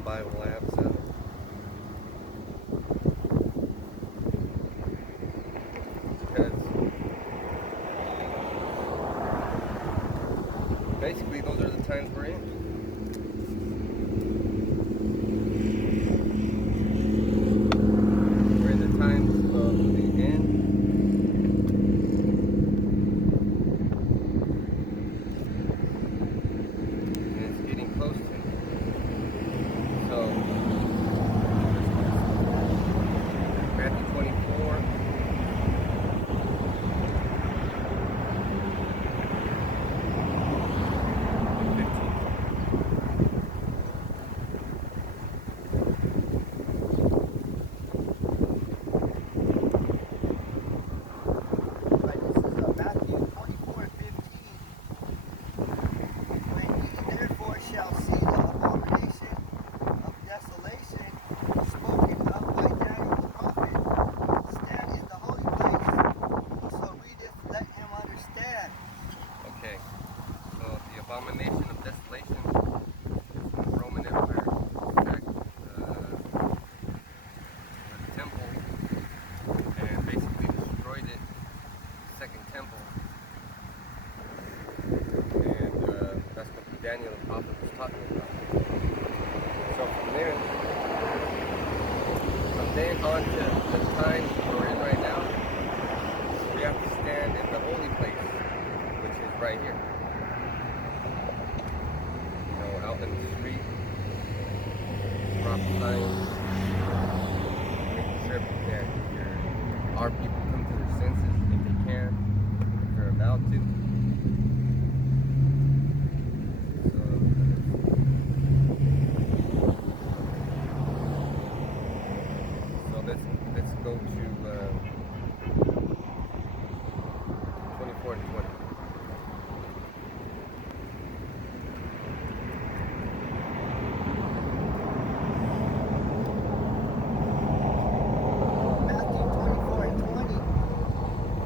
some Bible apps out. Because basically those are the times we're in. We're in the times of the end. And it's getting close to it. So Matthew 24. Right, this is Matthew 24:15. When ye therefore shall see the abomination of desolation spoken of by Daniel the prophet stand in the holy place, whoso readeth, let him understand. Okay, so the abomination of desolation is the Roman Empire attacked the temple and basically destroyed it, the second temple. And that's what Daniel the prophet was talking about. So from then on to the time we're in right now, we have to stand in the holy place, which is right here. You know, out in the street, prophesying, making sure that our people come to their senses if they can, if they're about to. So let's go to 24 and 20. Matthew 24:20.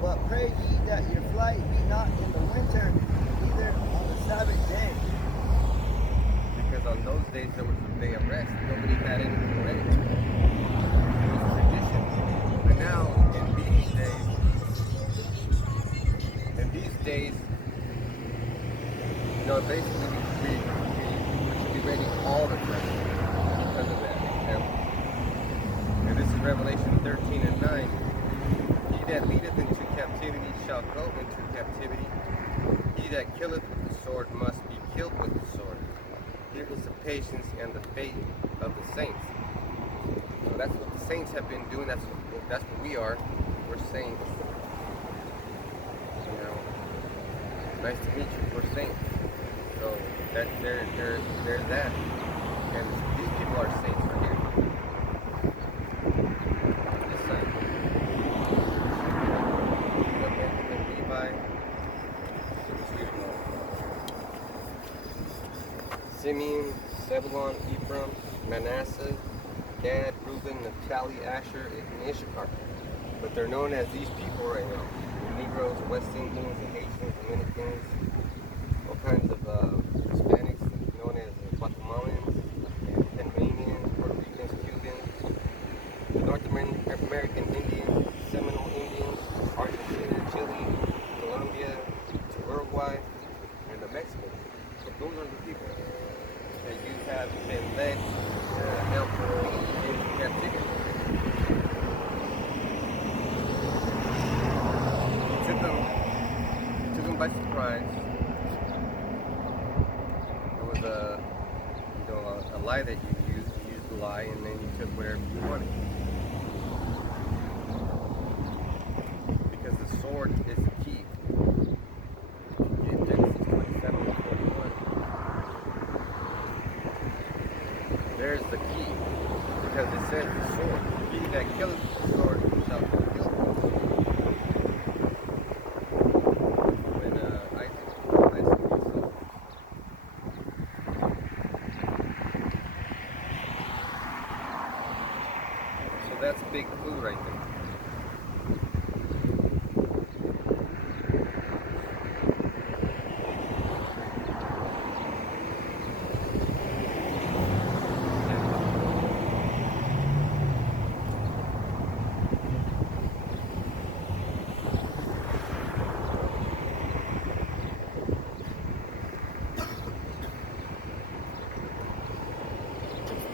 But pray ye that your flight be not in the winter, neither on the Sabbath day. Because on those days there was a day of rest. Nobody had anything ready. It was tradition. But now, in these days, you know, basically we should be ready all the time because of that example. And this is Revelation 13 and 9. He that leadeth into captivity shall go into captivity. He that killeth with the sword must be killed with the sword. Here is the patience and the faith of the saints. So that's what the saints have been doing. That's what we are. We're saints. You know, nice to meet you. We're saints. So that there's that. And these people are saints right here. This side. Benjamin, Levi, Simeon, Zebulon, Ephraim, Manasseh, Gad, Reuben, Naphtali, Asher, and Issachar. But they're known as these people right now. The Negroes, the West Indians, the Haitians, Dominicans, all kinds of Hispanics known as Guatemalans, Panamanians, Puerto Ricans, Cubans, the North American Indians, Seminole Indians, Argentina, Chile, Colombia, to Uruguay, and the Mexicans. So those are the people that you have been led help into captivity. Took them by surprise. It was a lie that you used. You used the lie, and then you took whatever you wanted. Because the sword is the key. In Genesis 27:41, there's the key. Because it says the sword. He that killeth with the sword shall be killed. When Isaac Esau. So that's big clue right there.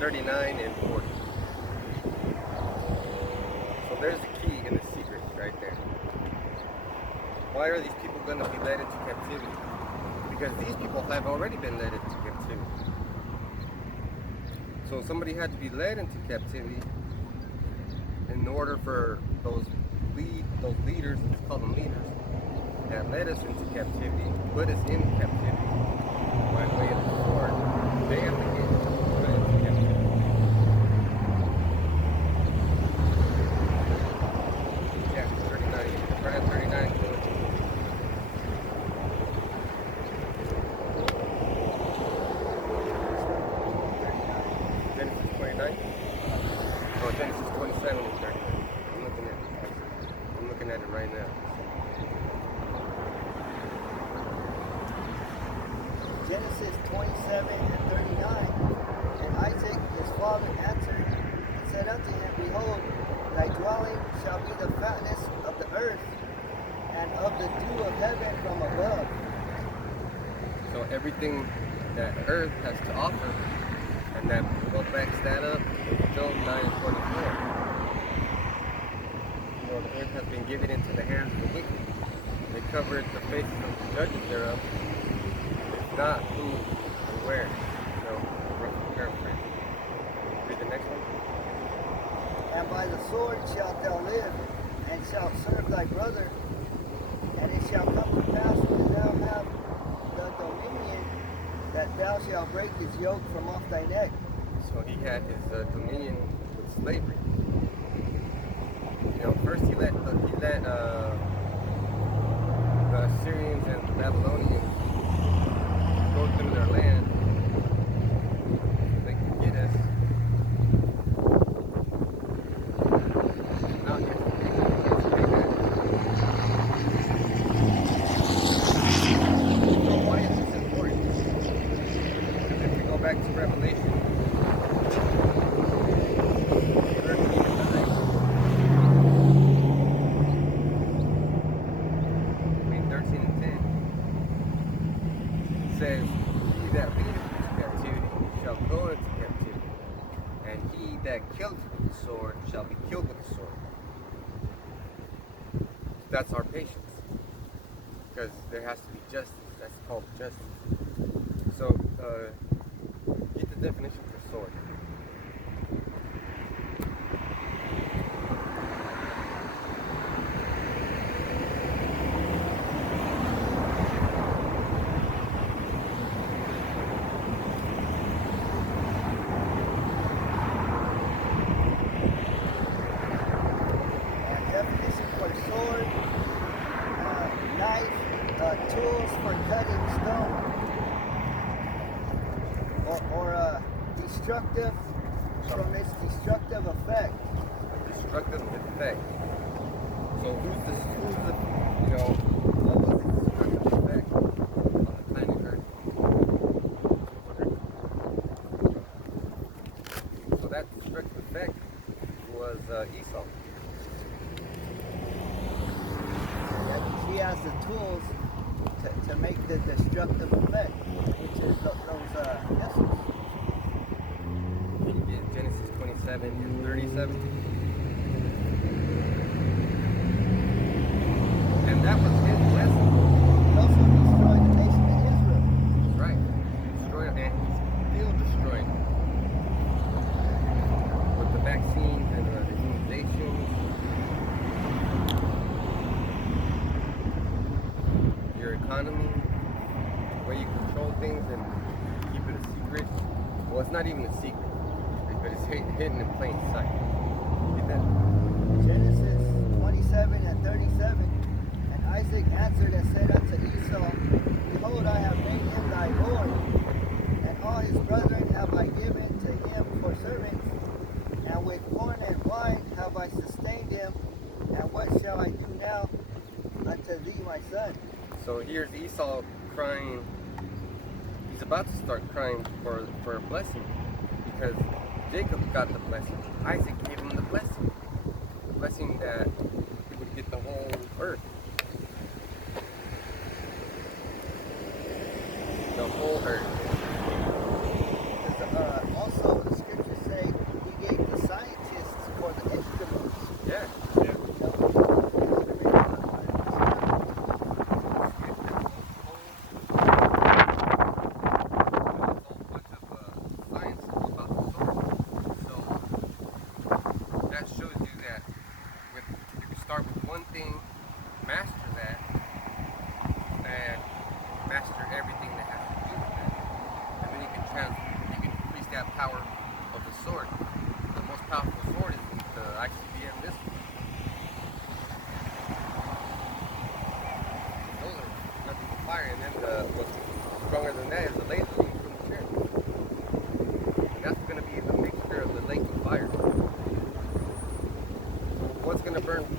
39 and 40. So there's the key and the secret right there. Why are these people going to be led into captivity? Because these people have already been led into captivity. So somebody had to be led into captivity in order for those leaders, let's call them leaders, that led us into captivity, put us in captivity by way of the sword. They have to get put into captivity. Yeah, 39. Right at 39. Genesis 29. Oh, Genesis 27 and 39. I'm looking at it right now. Genesis 27 and 39. And Isaac his father answered and said unto him, Behold, thy dwelling shall be the fatness of the earth, and of the dew of heaven from above. So everything that earth has to offer, and that what backs that up is Job 9 and 24. You know, the earth has been given into the hands of the wicked. They covered the faces of the judges thereof. It's not who and where. So, rough paraphrase. Read the next one. And by the sword shalt thou live, and shalt serve thy brother. And it shall come to pass when thou have the dominion, that thou shalt break his yoke from off thy neck. So he had his dominion with slavery. You know, first he let the Assyrians and the Babylonians go through their land so they could get us. Now he has to pay back. So why is this important? Because if we go back to Revelation 13 and 9, between 13 and 10, it says, He that leadeth into captivity shall go into captivity, and he that killeth with the sword shall be killed with the sword. That's our patience. Because there has to be justice. That's called justice. So, get the definition for sword. And definition for sword, knife, tools for cutting stone, or destructive, from its destructive effect. A destructive effect. So who's the you know, what was the destructive effect on the planet Earth? So that destructive effect was Esau. That he has the tools to make the destructive effect, which is those missiles. Can you get Genesis 27 and 37? And that was his blessing. He also destroyed the nation of Israel. That's right. Destroyed, and he's still destroying it. With the vaccines and the immunizations. Your economy, the way you control things and keep it a secret. Well, it's not even a secret, but it's hidden in plain sight. Get that? Genesis 27 and 37. And Isaac answered and said unto Esau, Behold, I have made him thy Lord, and all his brethren have I given to him for servants, and with corn and wine have I sustained him, and what shall I do now unto thee, my son? So here's Esau crying. He's about to start crying for a blessing because Jacob got the blessing. Isaac gave him the blessing. The blessing that he would get the whole earth. The whole earth. Because also the scripture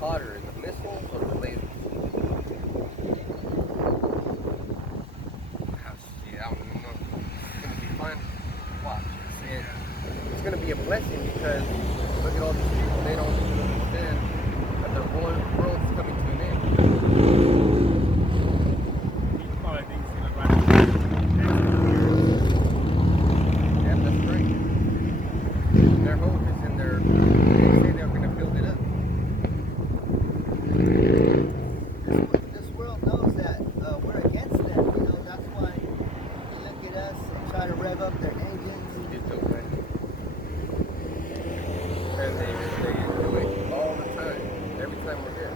hotter, the missiles or the lasers? Oh, shit, I don't even know. It's gonna be fun. Watch. And it's gonna be a blessing because look at all these people. They don't even understand that the whole world is coming to an end. People probably think it's gonna run out. Yeah, that's right. Their hope is in their. They say they're gonna build it up. This world knows that we're against them. You know, that's why they look at us and try to rev up their engines. You too, man. And they do it all the time. Every time we're here.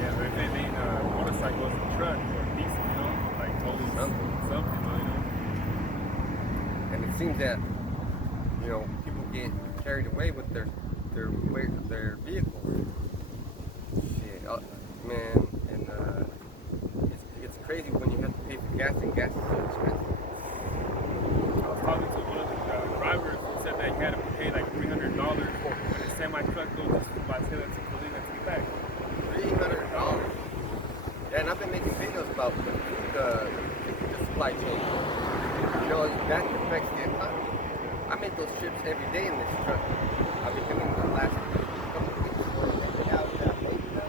Yeah, but if they need motorcycles and trucks or decent, you know, like totally something, you know. And it seems that, you know, people get carried away with their vehicles. Shit, man, and it's crazy when you have to pay for gas, and gas is so expensive. I was talking to one of the drivers who said that he had to pay like $300 when his semi truck goes just by Taylor to Colina to get back. $300. Yeah, and I've been making videos about the supply chain. You know, that affects the economy. I make those trips every day in this truck. I've been doing the last couple of weeks. Now with that baby now.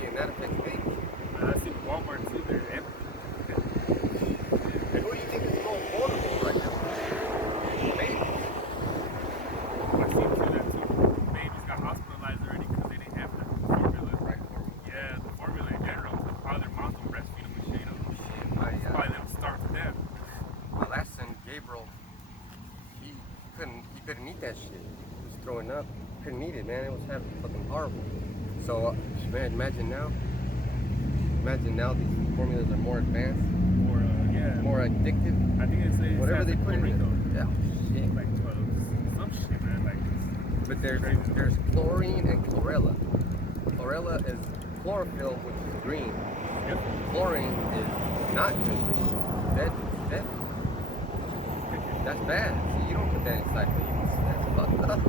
Yeah, and that affects babies. And I see Walmart too, they're empty. And who do you think is more vulnerable right now? Babies. I see too that too. Babies got hospitalized already because they didn't have the formula. Right. Yeah, the formula in general. How their moms don't breastfeed them and shit, you know. My, Probably them starve to death. my last son, Gabriel, he couldn't eat that shit. He was throwing up. Couldn't eat it, man. It was having fucking horrible. So, man, imagine now these formulas are more advanced, Or, yeah. more addictive. I think it's Whatever they put in it. Yeah. Shit. Like, some shit, man. Like, But there's chlorine and chlorella. Chlorella is chlorophyll, which is green. yep. Chlorine is not good for you. It's dead. That's bad. See, you don't put that inside babies. That's fucked up.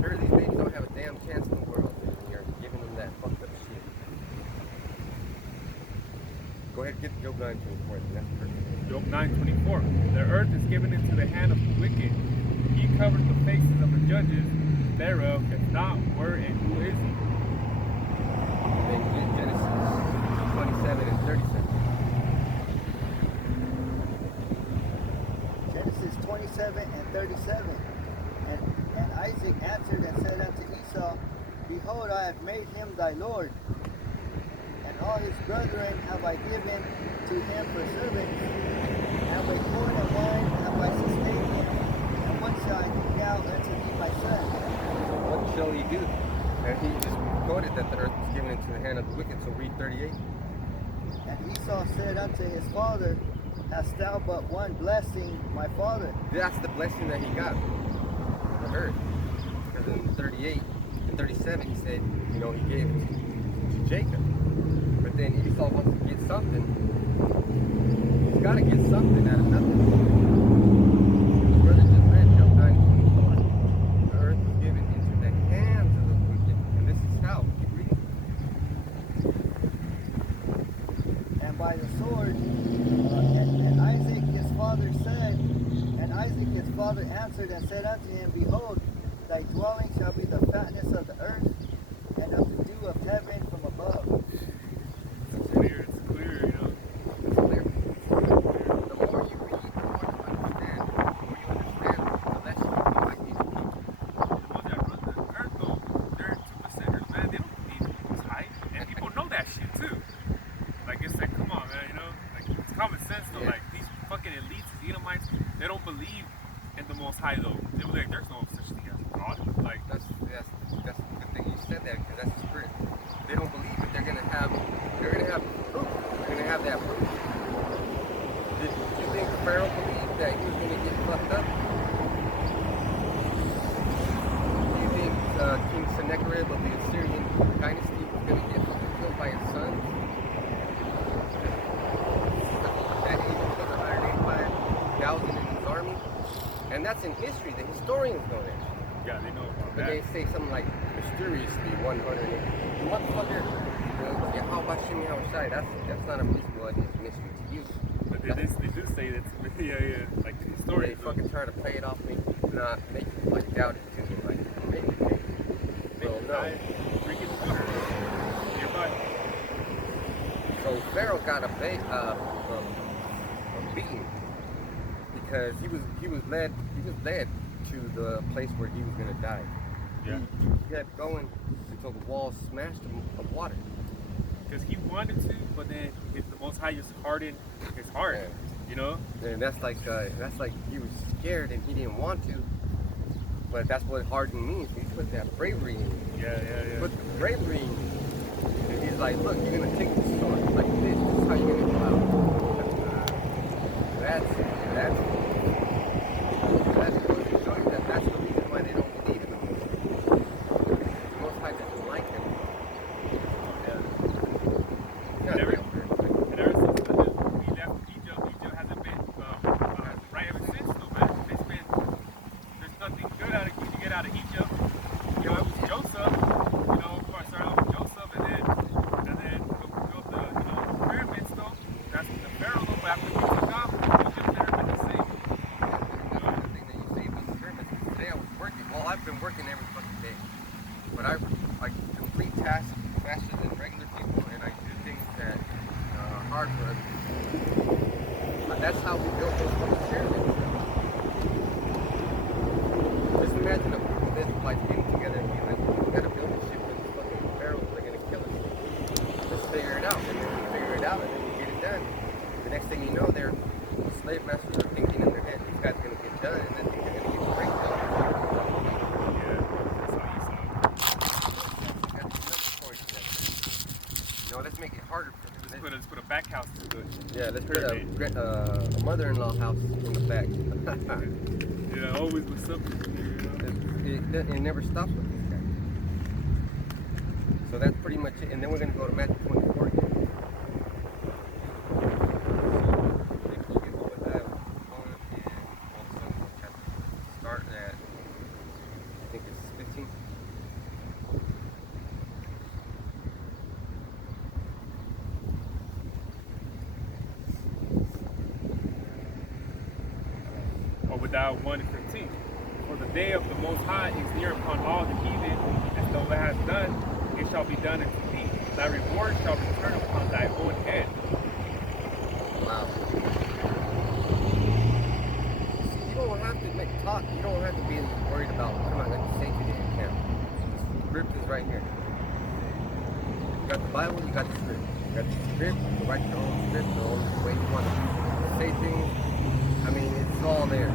Sure, these babies don't have a damn chance in the world, dude, when you're giving them that fucked up shit. Go ahead, get Job 9:24. That's perfect. Job 9:24. The earth is given into the hand of the wicked. He covers the faces of the judges thereof. If not, where and who is he? Then Genesis 27 and 37. Genesis 27 and 37. And Isaac answered and said unto Esau, Behold, I have made him thy Lord, and all his brethren have I given to him for servants, and with corn and wine have I sustained him, and what shall I do now unto thee, my son? What shall he do? And he just quoted that the earth was given into the hand of the wicked, so read 38. And Esau said unto his father, Hast thou but one blessing, my father? That's the blessing that he got, the earth. Because in 38 and 37, he said, you know, he gave it to Jacob. But then Esau wants to get something. He's got to get something out of nothing. The brother just read Job 9:24. The earth was given into the hands of the wicked. And this is how. Keep reading. And by the sword, and Isaac his father said, and Isaac his father answered and said unto him, Behold, thy dwelling shall be the fatness of the earth, and of the dew of heaven from above. It's clear, you know. It's clear. The more you read, the more you understand. The more you understand, the less you feel like these people. The ones that run the earth, though, they're 2%ers, man. They don't believe in the Most High. And people know that shit, too. Like, it's like, come on, man, you know? Like, it's common sense, though. Yeah. Like, these fucking elites, these Edomites, they don't believe in the Most High, though. They're like, there's no such thing as God. Like, That's a good thing you said that, because that's the spirit. They don't believe that they're gonna have proof. They're gonna have that proof. Did you think Pharaoh believed that he was gonna get fucked up? Do you think King Sennacherib of the Assyrian dynasty was gonna get killed by his sons? That he killed 185,000 in his army? And that's in history. The historians know that. Yeah, they know about But that. they say something like mysteriously 100. Motherfucker, yeah, how about Shimmy outside? That's not a mystery. It's a mystery to you. But they do say that. Yeah. Like They stories. fucking try to play it off, make you like doubt it to me, like maybe. Well, no. Drinking water nearby. So Pharaoh got a beating because he was led to the place where he was gonna die. Yeah. He kept going until the walls smashed him of water. Because he wanted to, but then the Most High just hardened his heart. Yeah. You know? And that's like he was scared and he didn't want to. But that's what hardening means. He put that bravery in you. Yeah. Put the bravery in you. And he's like, look, you're gonna take the sword like this. This is how you're gonna go out. That's goes to show you that's the reason why they don't believe in him. The Most High doesn't like him. Yeah. And ever since we left Egypt hasn't been right ever since, though, man. There's nothing good you get out of Egypt. You know, it was Joseph. You know, of course, started off with Joseph, and then built the pyramids, though. That's the Pharaoh, though. But after we took off, Egypt never been the same. That's the thing that you say about the pyramids. Today I was working. Well, I've been working every fucking day, but I complete tasks faster than regular people, and I do things that are hard for other people. But that's how we built those fucking pyramids. Just imagine a group of Israelites getting together and being like, we gotta build this shit with fucking pharaohs, they're gonna kill us. Let's figure it out. And then we figure it out and then we get it done. The next thing you know, the slave masters are thinking in their head, these guys are gonna get done and then they're gonna get breakdown. Yeah, that's how you saw it. That's another story to that. You know, let's make it harder for them. Let's put a back house to it. Yeah, let's put a mother-in-law house in the back. Yeah, always with something. It never stops with this guy. So that's pretty much it. And then we're going to go to Matthew 24 again. Start at, I think it's 15. Obadiah 1:15. For the day of the Most High is near upon all the heathen, as though thou hast done, it shall be done unto thee. Thy reward shall return upon thy own head. Wow. See, you don't have to make talk. You don't have to be worried about what am I going to say today in camp. The script is right here. You got the Bible, you got the script. You got the script, you write your own script, the own way you want to say things. I mean, it's all there.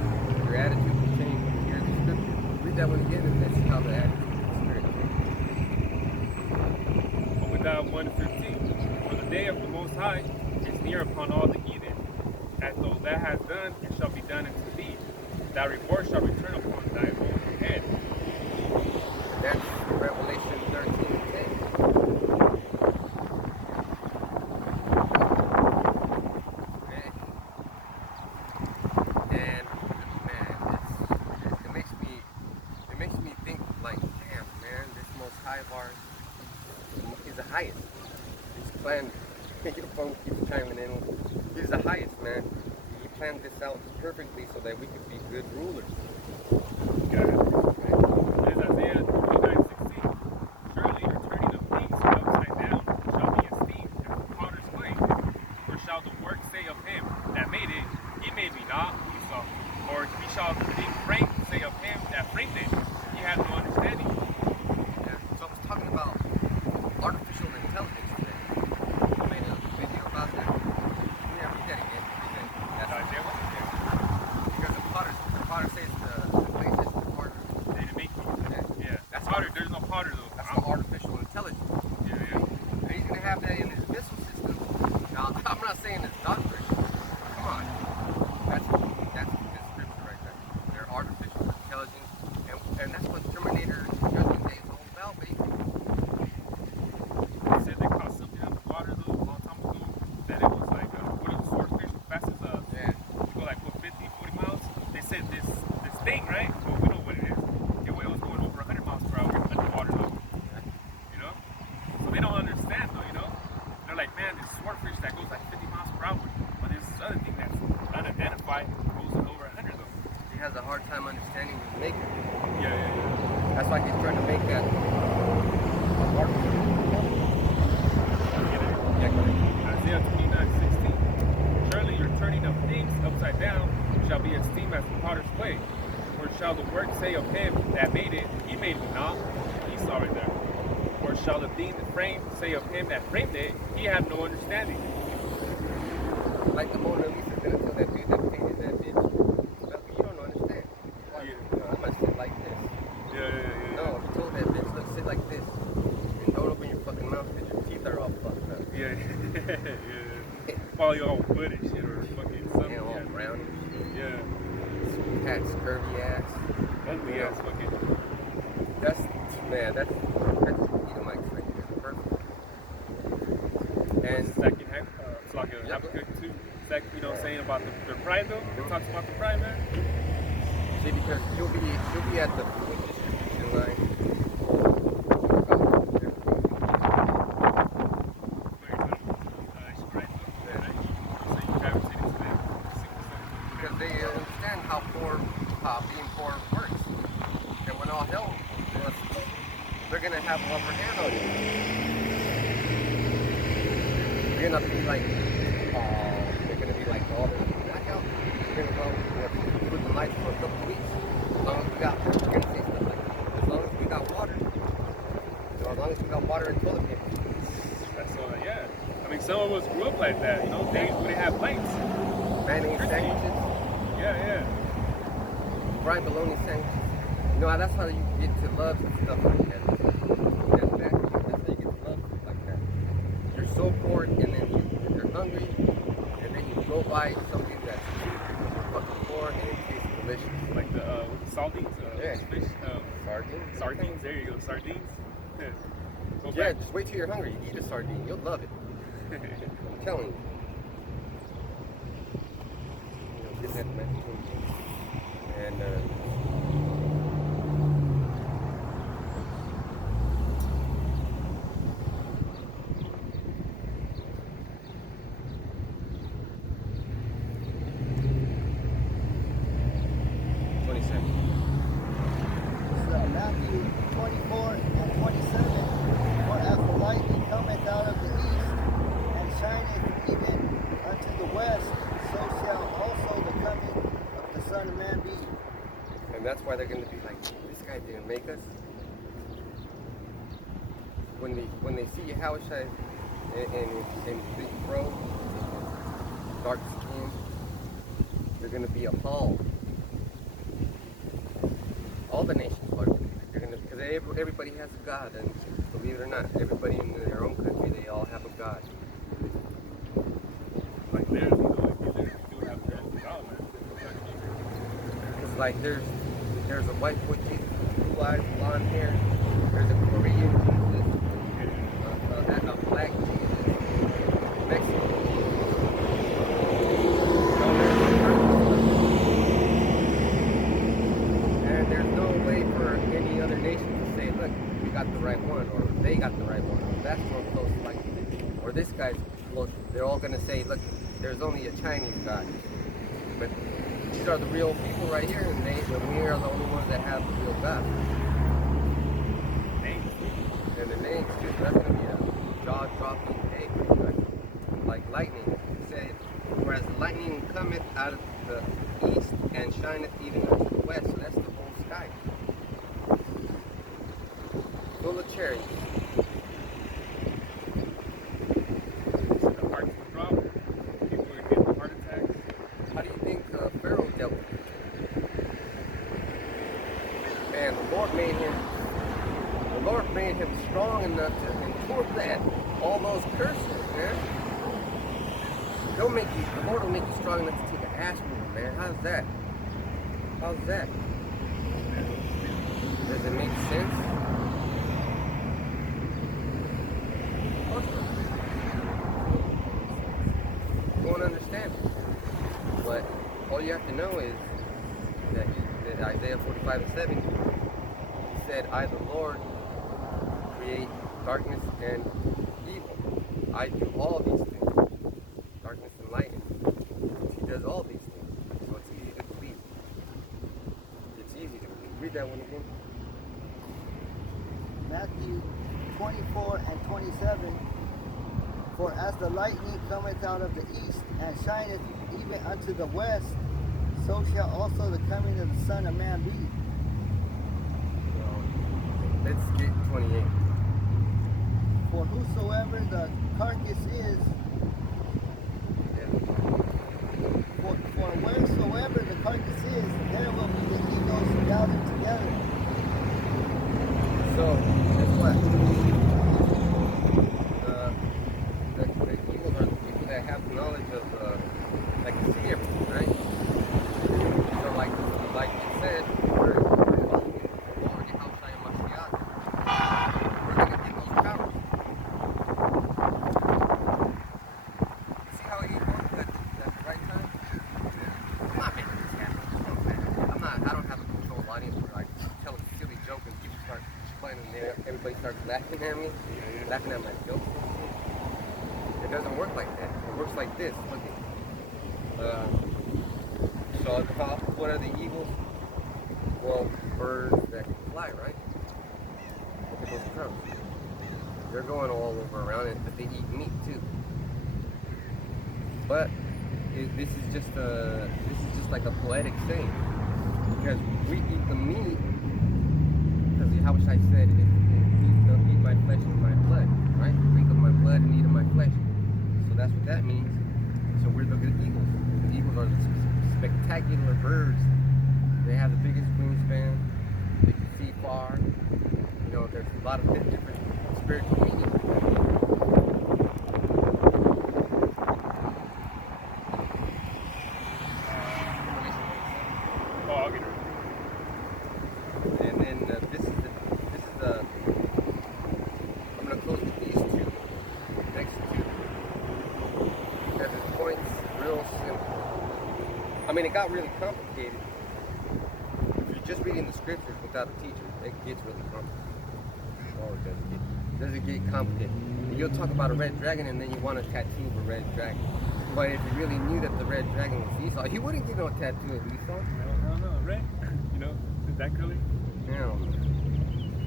Your attitude will change when you hear the scripture. Read that one again, and this is how the attitude of the spirit changes. Obadiah 1:15. For the day of the Most High is near upon all the heathen. As though thou hast done, it shall be done unto thee. Thy reward shall return upon thy own head. That's Revelation 13:10. And man, it makes me think like, damn man, this Most High of ours, he's the highest. He's planned. Your phone keeps chiming in. He's the highest, man. He planned this out perfectly so that we could be good rulers. Got it. It is Isaiah 29:16. Surely the turning of things upside down shall be esteemed as the potter's clay. For shall the work say of him that made it, he made me not, Esau. Or he shall think frank say of him that framed it, he had no understanding. Yeah. So I was talking about artificial intelligence today. I made a video about that. Yeah, read that again. That's Isaiah what? because the potter says the place is the potter. They didn't make me. Yeah. Yeah, that's potter. There's no potter though. That's the artificial intelligence. Yeah. And he's gonna have that in his missile system. Now I'm not saying it's doctrine. Come on. That's the scripture right there. They're has a hard time understanding his maker. Yeah. That's why he's trying to make that art. Yeah, go ahead. Isaiah 29:16. Surely your turning of things upside down shall be esteemed as the potter's clay. For shall the work say of him that made it, he made me not? Esau right there. Or shall the thing that framed say of him that framed it, he had no understanding? Like the Mona Lisa's gonna tell that dude that painted that bitch, well, you don't understand. Why? Yeah. No, I'm gonna sit like this. Yeah. No, he told that bitch, look, sit like this. And don't open your fucking mouth because your teeth are all fucked up. Yeah. Probably all wood and shit or fucking something. Yeah, all brown and shit. Yeah. Hat scurvy ass. Ugly ass fucking. That's Edomites right there. Perfect. And Second, it's like a Habakkuk 2. Second, you know what I'm saying about their pride though? It talks about the pride there. see, because you'll be at the food distribution line. Because they understand how being poor works. And when all hell was, they're gonna have an upper hand on you. They're gonna be like, oh, there's blackout. We're gonna go put the lights for a couple weeks. As long as we got, we're gonna say stuff like that. As long as we got water. So as long as we got water and toilet paper. That's all. Yeah. I mean, some of us grew up like that. You know, days when they have lights. Mayonnaise sandwiches, Yeah. fried bologna sandwiches. You know, that's how you get to love stuff like that. That's how you get to love stuff like that. You're so poor, and then you're hungry, and then you go buy something that's cheap, fucking poor, and it tastes delicious. Like the sardines, Yeah. fish, Sardines. sardines. There you go, sardines. Go Yeah, back. just wait till you're hungry. You eat a sardine, you'll love it. I'm telling you. Get that Mexican and Matthew 24 and 27. For as the lightning cometh out of the east, and shineth even unto the west, so shall also the coming of the Son of Man be. And that's why they're going to be like, this guy didn't make us. When they see Yahushua in big fro, dark skin, they're going to be appalled. All the nations are. They're going to, because everybody has a God, and believe it or not, everybody in their own country, they all have a God. Like there, you know, like you literally do have to ask God, man. Because like there's a white boy Jesus with blue eyes, blonde hair. There's a Korean Jesus, a black Jesus, Mexican Jesus. And there's no way for any other nation to say, look, we got the right one, or they got the right one, or that's more close like or this guy's close. They're all gonna say, look, there's only a Chinese God. But these are the real people right here, and we are the only ones that have the real God. Names. And the names too, that's gonna be a jaw-dropping day, like lightning. It said, whereas the lightning cometh out of the east and shineth even unto the west, so that's the whole sky. Full of cherries. The hearts will drop. People are getting heart attacks. How do you think Pharaoh dealt with it? And the Lord made him strong enough to endure that. All those curses, man. The Lord will make you strong enough to take an ass whooping, man. How's that? How's that? Does it make sense? Of course not. You won't understand it. But all you have to know is that Isaiah 45:7, he said, I, the Lord, create darkness and evil. I do all these things. Darkness and light. He does all these things. So it's easy to believe. read that one again. Matthew 24 and 27. For as the lightning cometh out of the east and shineth even unto the west, so shall also the coming of the Son of Man be. Well, let's get 28. For whosoever the carcass is, for wheresoever the carcass is, there will be the eagles gathered together. So, guess what? The eagles are the people that have knowledge of, that can see everything, right? So, like you said, we're following the Lord Yahushua Mashiach. We're going to get those powers. See how he worked at the right time? I'm not making this happen. I don't have a control audience where I tell a silly joke and people start playing and then everybody starts laughing at me, laughing at my jokes. It doesn't work like that. It works like this. Look at so at the top, what are the eagles? Well, birds that can fly, right? Look at those crows. They're going all over around it, but they eat meat too. But this is just like a poetic saying, because we eat the meat because Yahushua said, eat my flesh and my blood, right? Drink of my blood and eat of my flesh. So that's what that means. So we're the good eagles. The eagles are the spectacular birds. They have the biggest wingspan. They can see far. You know, there's a lot of different spiritual meanings. Oh, I'll get it. And then this is the I'm gonna close with these two, next two, because this point's real simple. I mean, it got really complicated. If you're just reading the scriptures without a teacher, it gets really complicated. Oh, it doesn't get complicated. And you'll talk about a red dragon, and then you want a tattoo of a red dragon. But if you really knew that the red dragon was Esau, he wouldn't get no tattoo of Esau. I don't know, red. You know, is that color? Hell,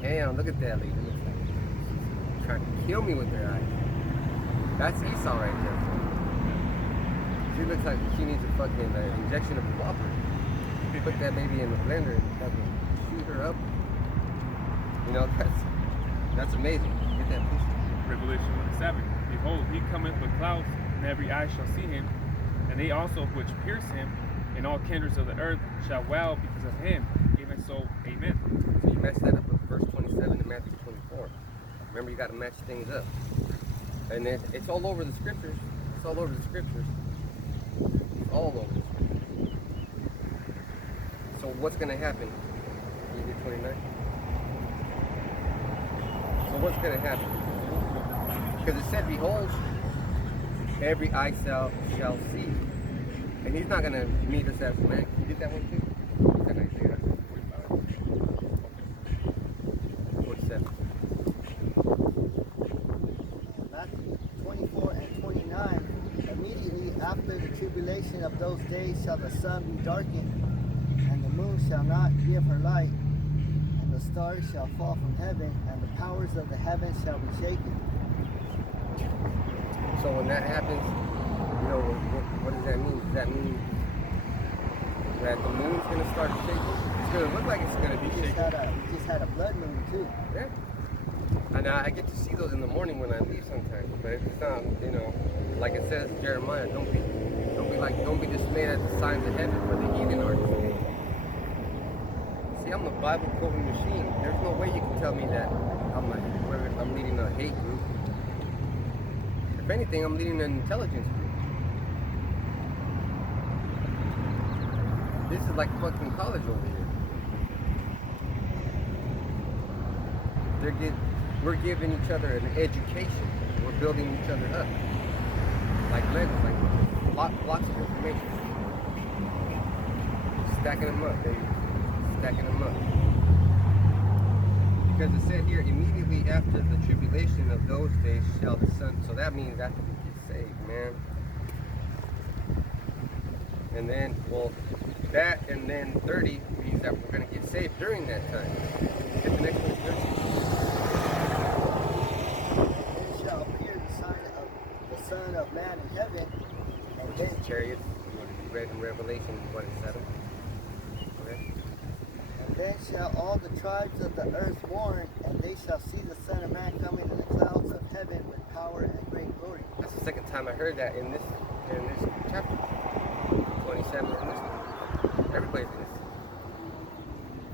hell, look at that lady. Looks like she's trying to kill me with her eyes. That's Esau right there. She looks like she needs a fucking injection of a whopper. Put that baby in the blender and fucking shoot her up. You know, that's amazing. Get that picture. Revelation 1:7. Behold, he cometh with clouds, and every eye shall see him, and they also which pierce him, and all kindreds of the earth shall wail because of him. Even so, amen. So you match that up with verse 27 in Matthew 24. Remember, you got to match things up. And it's all over the scriptures. It's all over the scriptures. It's all over the scriptures. So what's going to happen? You did 29? So what's going to happen? Because it said, behold, every eye shall see. And he's not going to meet us as man. You did that one too? What's that Isaiah? 47. Matthew 24 and 29. Immediately after the tribulation of those days shall the sun be darkened, and the moon shall not give her light, and the stars shall fall from heaven, and the powers of the heavens shall be shaken. So when that happens, you know, what does that mean? Does that mean that the moon's going to start shaking? It's going to look like it's going to be We shaking. just had a blood moon too. Yeah. And I get to see those in the morning when I leave sometimes. But it's not, you know, like it says in Jeremiah, don't be dismayed at the signs of heaven, for the heathen are dismayed. See, I'm the Bible quoting machine. There's no way you can tell me that I'm leading a hate group. If anything, I'm leading an intelligence group. This is like fucking college over here. We're giving each other an education. We're building each other up. Like Lego, like blocks of information. Stacking them up, baby. Stacking them up. Because it said here, immediately after the tribulation of those days shall the sun. So that means after we get saved, man. And then, well, that and then 30 means that we're going to get saved during that time. Get the next one, 13. Then shall appear the Son of Man in heaven, and then Chariots, you want to be read in Revelation 1 and 7. Okay. And then shall all the tribes of the earth mourn, and they shall see the Son of Man coming in the clouds of heaven with power and great glory. That's the second time I heard that in this chapter. 27 in this one. Everybody's going to see.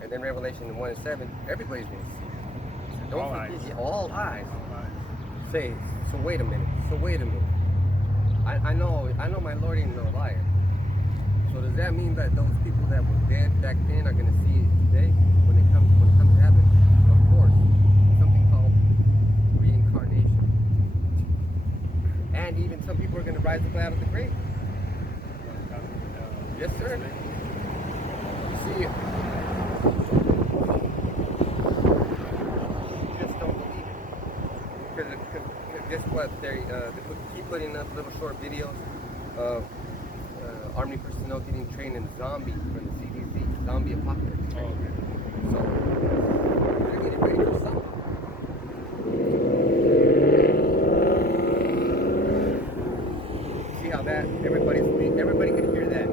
And then Revelation 1 and 7, everybody's going to see. So don't All forget, eyes. all eyes. All right. Say, so wait a minute. I know my Lord ain't no liar. So does that mean that those people that were dead back then are gonna see it today when it comes to heaven? Of course. Something called reincarnation. And even some people are gonna rise up out of the grave. Yes, sir. You see, you just don't believe it. Because guess what? They keep putting up little short videos of Army personnel getting trained in zombie from the CDC, zombie apocalypse. Oh, okay. So they're getting ready for something. See how that everybody can hear that.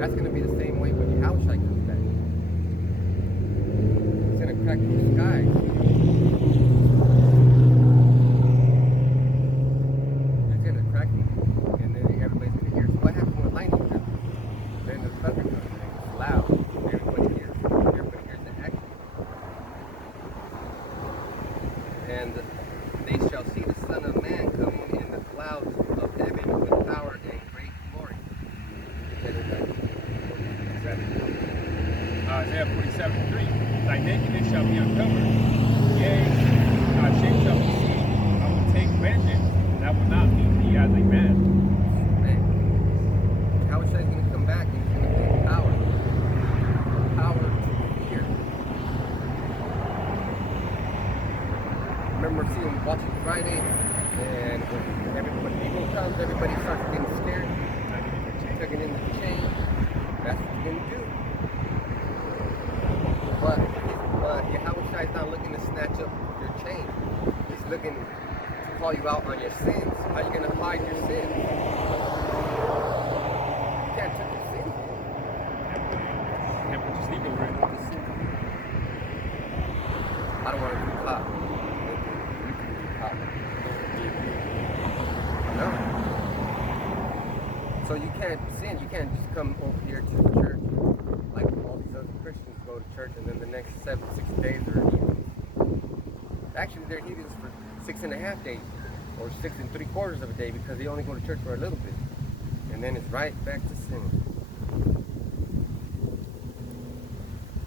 That's gonna be the same way when Yahushua comes back. He's gonna crack those skies. He's gonna crack them, and then everybody's gonna hear. So what happened with lightning? Then the thunder comes and it's loud. Everybody hears. Everybody hears the action. And they shall see the Son of Man coming in the clouds of heaven with power and great glory. Isaiah 47:3. Thy nakedness shall be uncovered. Yea, thy shame shall be seen. I will take vengeance, and I will not meet thee as a man. Man, how is that going to come back and he's going to give power? Power to fear. Remember watching Friday, and when evil comes, everybody starts getting scared, tugging in the chain. That's what you're going to do. But Yahushua is not looking to snatch up your chain. He's looking to call you out on your sins. How are you going to hide your sins? You can't touch your sins. And put your sleep over it. I don't want to be caught. You can be caught. No. So you can't sin. You can't just come over here to the church like all these other Christians go to church, and then the next 6 days are heathens. Actually, they're heathens for 6.5 days, or 6 3/4 of a day, because they only go to church for a little bit, and then it's right back to sin.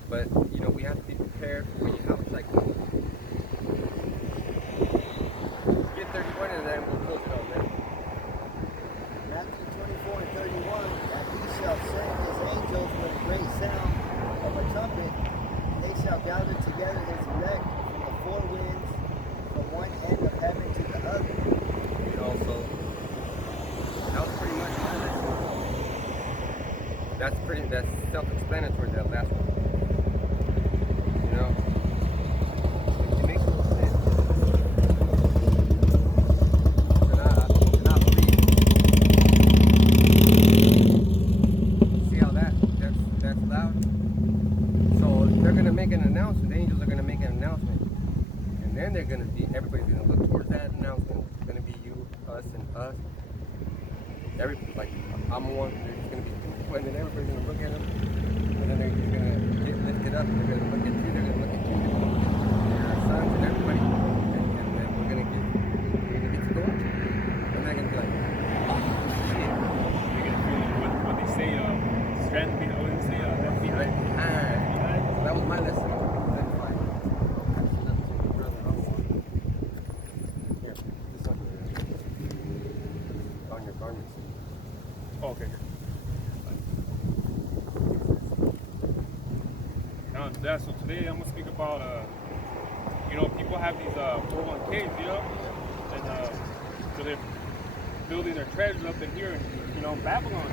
But we have to be prepared for when Yahushua comes. Get 31, and then we'll close it on there. Matthew 24 and 31, that he shall send his angels with a great sound of a trumpet, and they shall gather together his elect from the four winds, from one end of heaven to the other. Also, that was pretty much it. That's self-explanatory, that last one. It makes no sense. To not believe. See how that's loud? So they're gonna make an announcement, the angels are gonna make an announcement. And then everybody's gonna look towards that announcement. It's gonna be you, us, and us. I'm one, there's gonna be two people, and then everybody's gonna look at them. And then they're just gonna get lifted up, and they're gonna look at you, they're gonna look at you, they're gonna look at their sons and everybody. And then we're gonna get to go up. And they're gonna be like, oh shit. They're gonna feel what they say, strand behind, what they say, left behind. Behind. So that was my lesson. Then fine. Brother, I don't want it. Here, this one. On your garments. Oh, okay. Now, so today I'm gonna speak about, people have these 401ks, and so they're building their treasures up in here, in Babylon.